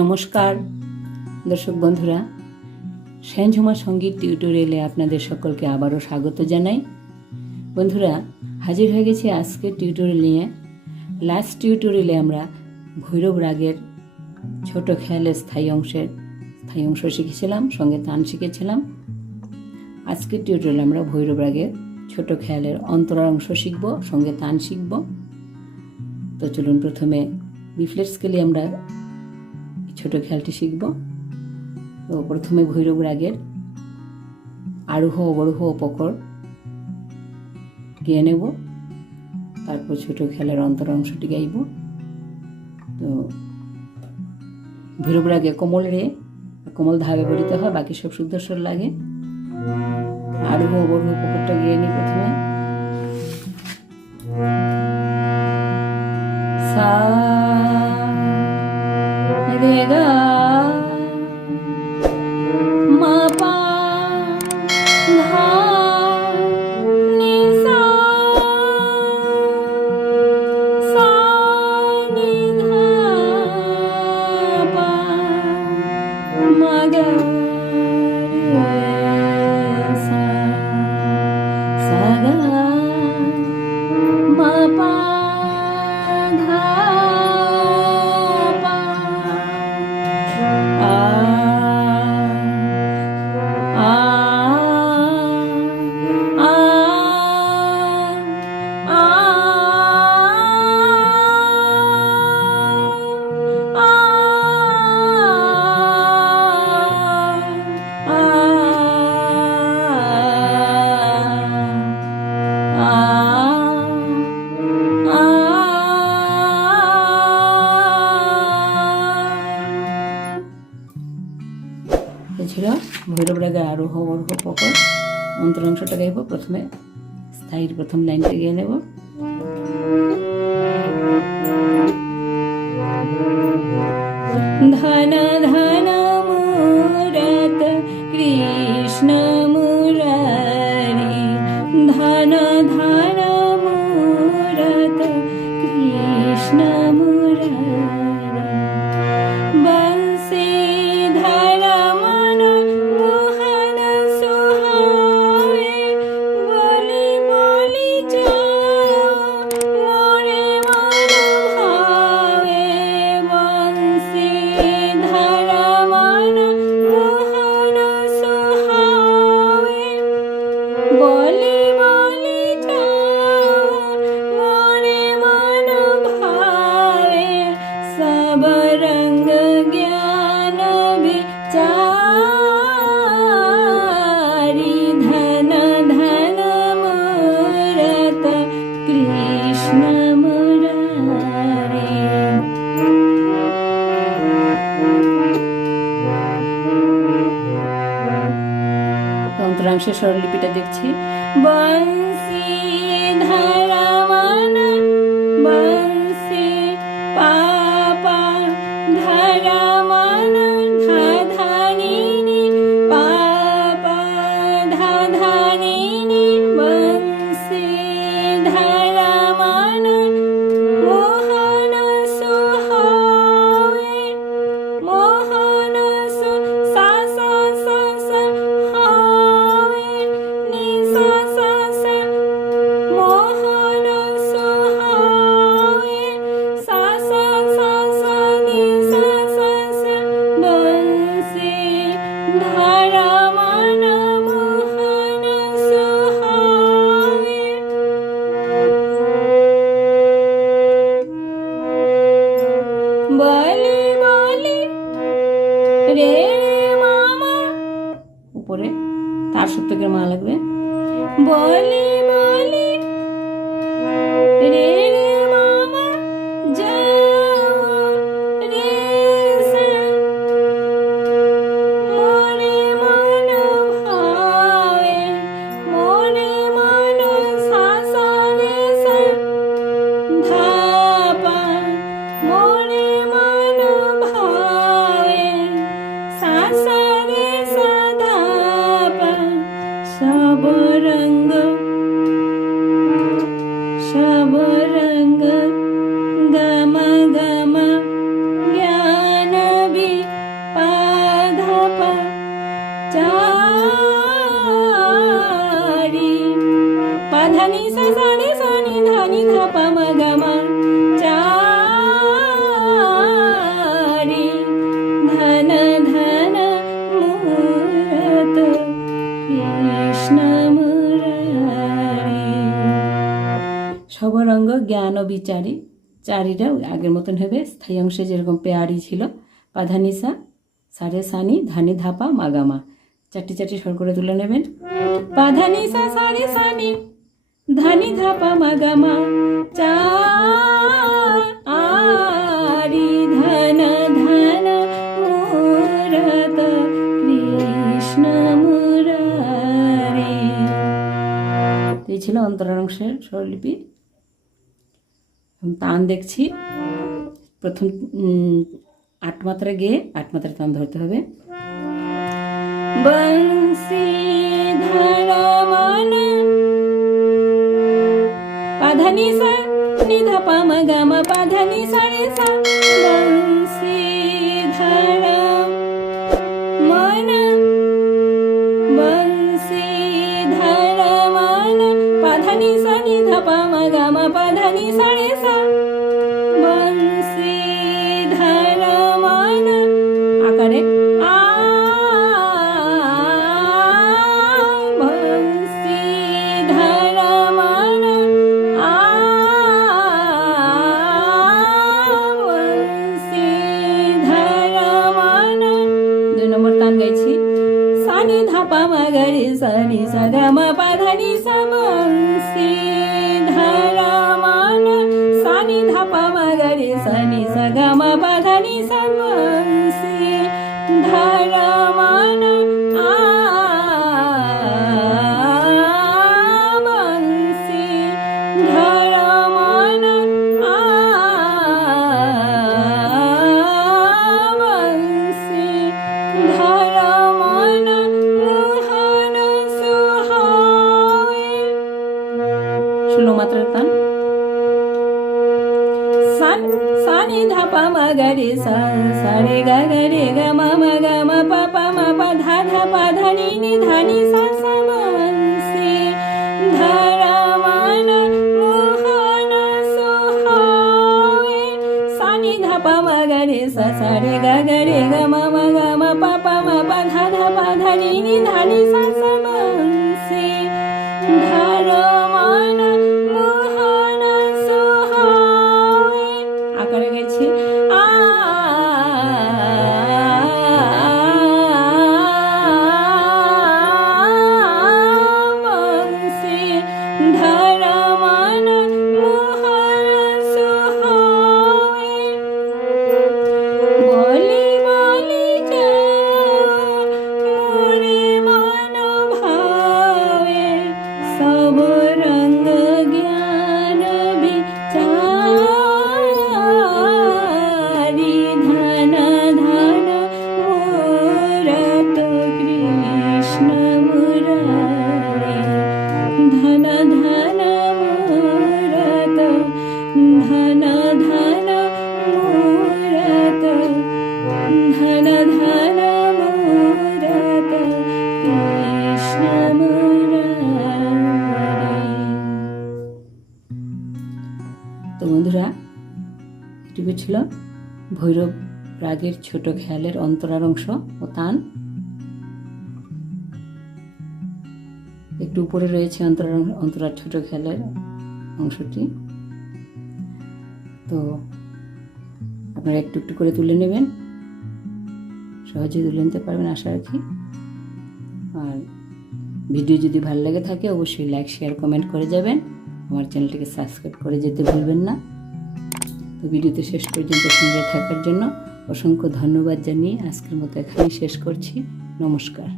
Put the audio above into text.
নমস্কার দর্শক বন্ধুরা, সেনঝুমা সঙ্গীত টিউটোরিয়ালে আপনাদের সকলকে আবারও স্বাগত জানাই। বন্ধুরা, হাজির হয়ে গেছি আজকের টিউটোরিয়াল নিয়ে। লাস্ট টিউটোরিয়ালে আমরা ভৈরব রাগের ছোট খেয়ালের স্থায়ী অংশ শিখেছিলাম, সঙ্গে তান শিখেছিলাম। আজকের টিউটোরিয়ালে আমরা ভৈরব রাগের ছোট খেয়ালের অন্তরা অংশ শিখব, সঙ্গে তান শিখব। তো চলুন প্রথমে বি ফ্ল্যাট স্কেলে আমরা ছোট খেয়ালটি শিখব। তো প্রথমে ভৈরব রাগের আরোহ অবরোহ উপকর গেয়ে নেব, তারপর ছোট খেয়ালের অন্তর অংশটি গাইব। তো ভৈরব রাগে কোমল ধাবে বলিতে হয়, বাকি সব শুদ্ধ স্বর লাগে। আরোহ অবরোহ উপকরটা গেয়ে নিই প্রথমে। সা রে গা মা পা ধা নি সা সা নি ধা পা মা গা রে সা সা গা মা পা ধা ছিল ভৈরব রাগের আরোহ অবরোহ উপকর। অন্তর অংশটা গাইব। প্রথমে স্থায়ীর প্রথম লাইনটা গিয়ে নেব। ধন ধন মুরত কৃষ্ণ মুরারি, ধন ধন মুরত কৃষ্ণ মুরারি, বংশী ধর মন মোহন সুহায়ে, বলি বলি যায় মোরে মন ভাবে, বংশী ধর মন মোহন সুহায়ে, বলি বলি যায় মোরে মন ভাবে, সব রঙ্গ জ্ঞান বিচারি, ধন ধন মুরত কৃষ্ণ মুরারি। অন্তরাংশের স্বরলিপিটা দেখছি। বংশী ধর মন, বংশী পাপা ধর মন, ধা ধা নি নি পাপা ধা ধা নি নি, বংশী ধর মন মোহন সুহায়ে, মোহন সা সা সা সা হায়ে নি সা সা সা, মোহন সুহায়ে, সা সা সা সা নি সা সা সা, বংশী ধর মন মোহন সুহায়ে। বলি বলি রে মামা, উপরে তার সপ্তকের মা লাগবে। বলি বলি রে রে মামা যাও রে সা, মোরে মন ভাবে, মোরে মন সা সা রে সা, ধা পা মোরে মন ভাবে, সা সা রে সা ধা পা, সব রঙ্গ সব নবী চারি, চারিটাও আগের মতন হবে, স্থায়ী অংশে যেরকম পেয়ারি ছিল। পাধানিসা সারে সানি ধানি ধাপা মাগামা, চারটি চারটি স্বর করে তুলে নেবেন। পাধানিসা সারে সানি ধানি ধাপা মাগামা, চারি ধন ধন মুরত কৃষ্ণ মুরারি। এই ছিল অন্তরাংশের স্বরলিপি। তান দেখছি, প্রথম 8 মাত্রা গেয়ে 8 মাত্রা তান ধরতে হবে। বংশীধর মন পাধানিসা নিধা মা গা মা পাধানি সারে সা, বংশীধর মন বংশীধর মন পাধানিসা নিধা মা গা মা পাধানি সারে সা, বংশীধর মন আকারে আ, বংশীধর মন আ, বংশীধর মন। 2 নম্বর তান গাইছি, সানি ধাপা মাগারে সানি সাগা মা পাধানি সা, বংশীধর মন সানি ধাপা মাগারে সানি সাগা মা পাধানি সা, বংশীধর মন আ, বংশীধর মন আ, বংশীধর মন মোহন সুহায়ে। 16 মাত্রার তান, সানি ধাপা মাগারে সা সারে গা গা রে গা মা মা গা মা পা পা মা পা ধা ধা পা ধানি নি ধানি সা সা, বংশীধর মন মোহন সুহায়ে। সানি ধাপা মাগারে সা সারে গা গা রে গা মা মা গা মা পা পা মা পা ধা ধা পা ধানি নি ধানি সা সা, বংশীধর মন মোহন সুহায়ে। আকারে গেছি আ, বংশীধর মন মোহন সুহায়ে। বলি বলি মোরে মন ভাবে, সব রঙ্গ জ্ঞান বিচারি, ধন ধন মুরত কৃষ্ণ মুরারি, ধন ধন মুরত, ধন ধন মুরত, ধন ধন মুরত কৃষ্ণ মুরারি। তো বন্ধুরা, এটুকু ছিল ভৈরব রাগের ছোট খেয়ালের অন্তরার অংশ ও তান। একটু উপরে রয়েছে অন্তরার ছোট খেয়ালের অংশটি। তো আপনারা একটু একটু করে তুলে নেবেন, সহজে তুলে নিতে পারবেন আশা রাখি। আর ভিডিও যদি ভালো লেগে থাকে অবশ্যই লাইক শেয়ার কমেন্ট করে যাবেন, আমার চ্যানেলটিকে সাবস্ক্রাইব করে যেতে ভুলবেন না। তো ভিডিওতে শেষ পর্যন্ত সঙ্গে থাকার জন্য অসংখ্য ধন্যবাদ জানিয়ে আজকের মতো এখানেই শেষ করছি। নমস্কার।